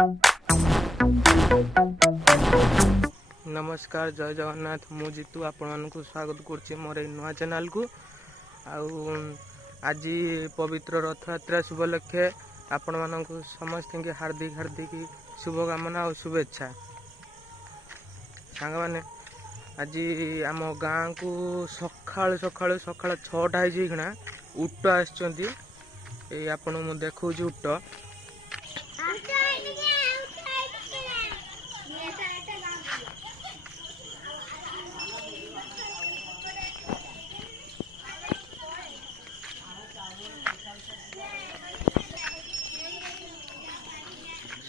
नमस्कार जय जगन्नाथ मु जीतू आपण को स्वागत करुच्ची मोर नुआ चैनल को। आज पवित्र रथयात्रा शुभलक्षे आपण मानक समस्त की हार्दिक हार्दिक शुभकामना और शुभेच्छा। सांग मैंने आज आम गाँ को सकाल सकाल सकाल 6टा होना उट आपण मु देखा उट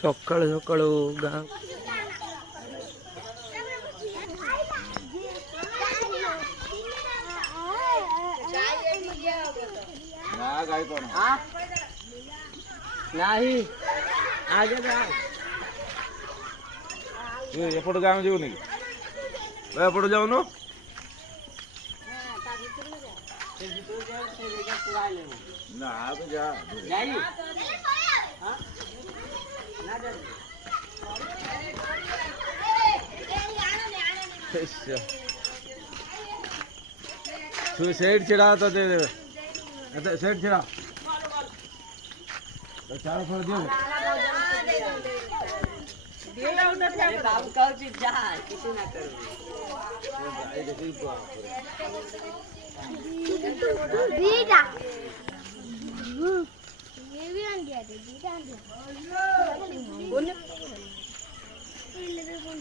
सकाल सकाल गाँ नहीं आगे एपट गाँव जीवन एपट जाऊन तू सेठ छिड़ा तो दे दे सेठ छिड़ा चार फल दियो बाबू का चीज जा किसी ना करो बीटा ये भी आन दिया दे बीटा आन दिया बोल ले बोल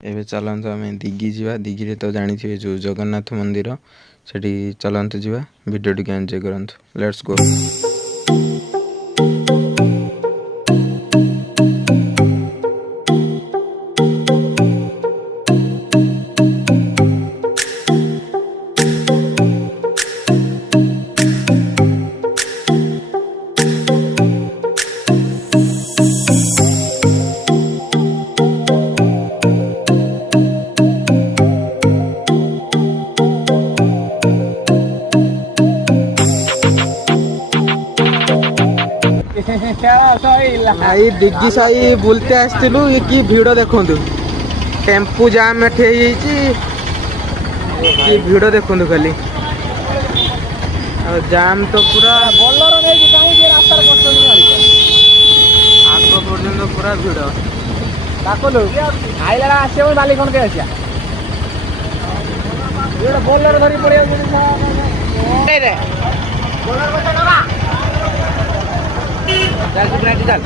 एबे चलत आम दिघी जा दिघी तो जानी जो जगन्नाथ मंदिर से चलत जा वीडियो टी एंजॉय करंतु लेट्स गो। आई डिग्गी साई बुलते आसलु कि भिड़ देखु टेम्पू जाम एठे कि भिड़ देखु खाली जाम तो पूरा आग पर्यंत पूरा भिड़ आईला आसे बाली कौन के बोलर धरी पड़े चल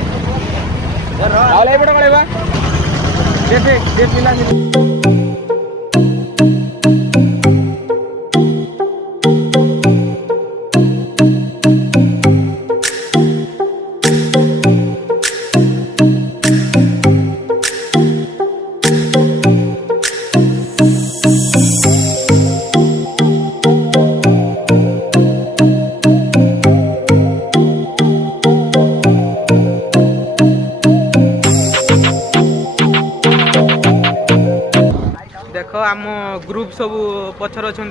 देखो आम ग्रुप सब पछर अच्छा आम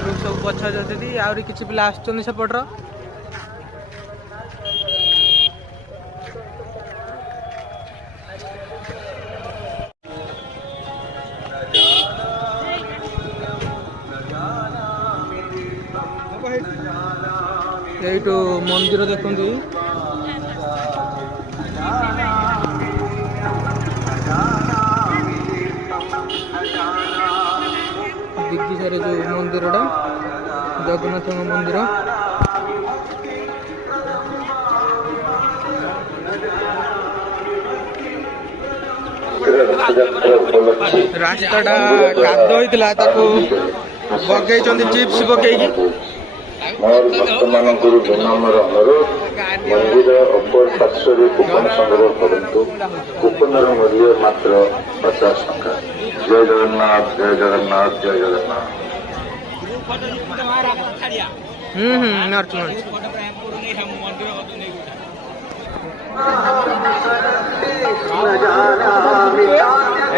ग्रुप सब पछर अच्छी आहरी किसी पिला आसुच्च सेपटर यू मंदिर देखते दिग्गिसारे जो मंदिर जगन्नाथ मंदिर रास्ताटा काद होता बगै चिप्स पकई मंदिर अपर पार्श्व कूपन संग्रह करूँ कूपन मूल्य मात्र 50 टंका। जय जगन्नाथ जय जगन्नाथ जय जगन्नाथ।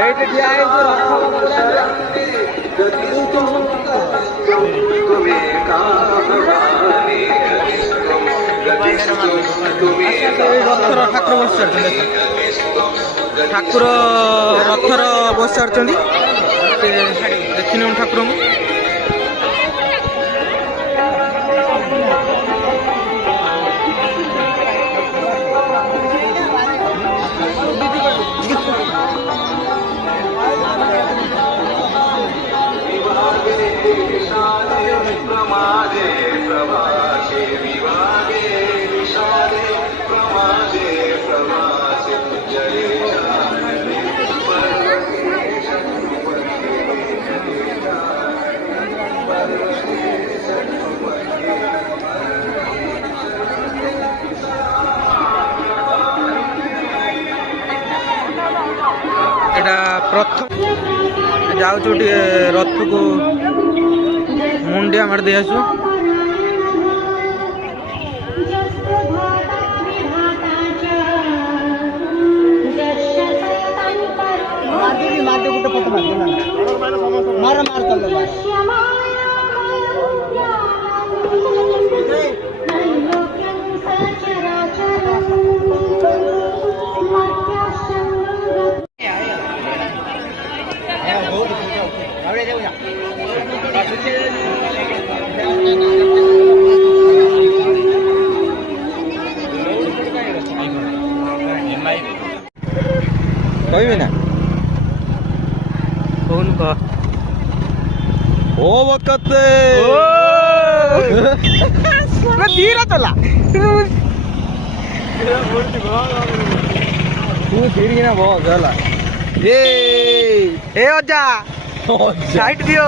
এইটা ଠିଆ ହେଇଛୁ ରଥର ଠାକୁର ବସି ସାରିଛନ୍ତି। ଠାକୁର ରଥର ବସି ସାରିଛନ୍ତି। ଦେଖିନେଉ ଠାକୁରଙ୍କୁ। এটা প্রথম যাওছু টিকে রথকু মুন্ডিয়া মারি দিয়ে আসু। କହିବି ନା କହୁନୁ କହ। ଓ ବକତେ ଧୀର ଚଲା। ତୁ ଛିଡ଼ିକିନା ବସ ହେଲା। ଏ ଅଜା ସାଇଡ ଦିଅ।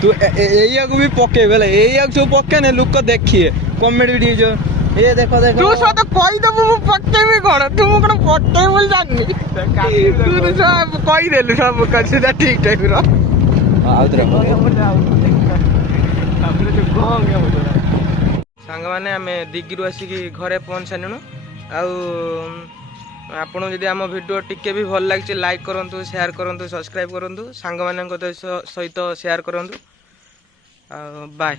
ତୁ ଏଇଆକୁ ବି ପକେଇବୁ ହେଲା। ଏଇଆକୁ ସବୁ ପକେଇନେ ଲୋକ ଦେଖିବେ କମେଡି ଭିଡିଓ। ଏ ଦେଖ ଦେଖ ତୁ ସତ କହିଦବୁ ମୁଁ ପକେଇବି କଣ? ତୁ ମୁଁ କଣ ପକେଇବି ବୋଲି ଜାଣିନି। ତୁ ସବୁ କହିଦେଲୁ ସବୁ ସେଟା ଠିକ ଟାଇପ ର। ଆଉଥରେ ସାଙ୍ଗମାନେ ଆମେ ଦିଗିରୁ ଆସିକି ଘରେ ପହଞ୍ଚିସାରିଲୁଣୁ। ଆଉ ଆପଣଙ୍କୁ ଯଦି ଆମ ଭିଡ଼ିଓ ଟିକେ ବି ଭଲ ଲାଗିଛି ଲାଇକ୍ କରନ୍ତୁ, ସେୟାର କରନ୍ତୁ, ସବସ୍କ୍ରାଇବ୍ କରନ୍ତୁ, ସାଙ୍ଗମାନଙ୍କ ସହିତ ସେୟାର କରନ୍ତୁ। ଆଉ ବାଏ।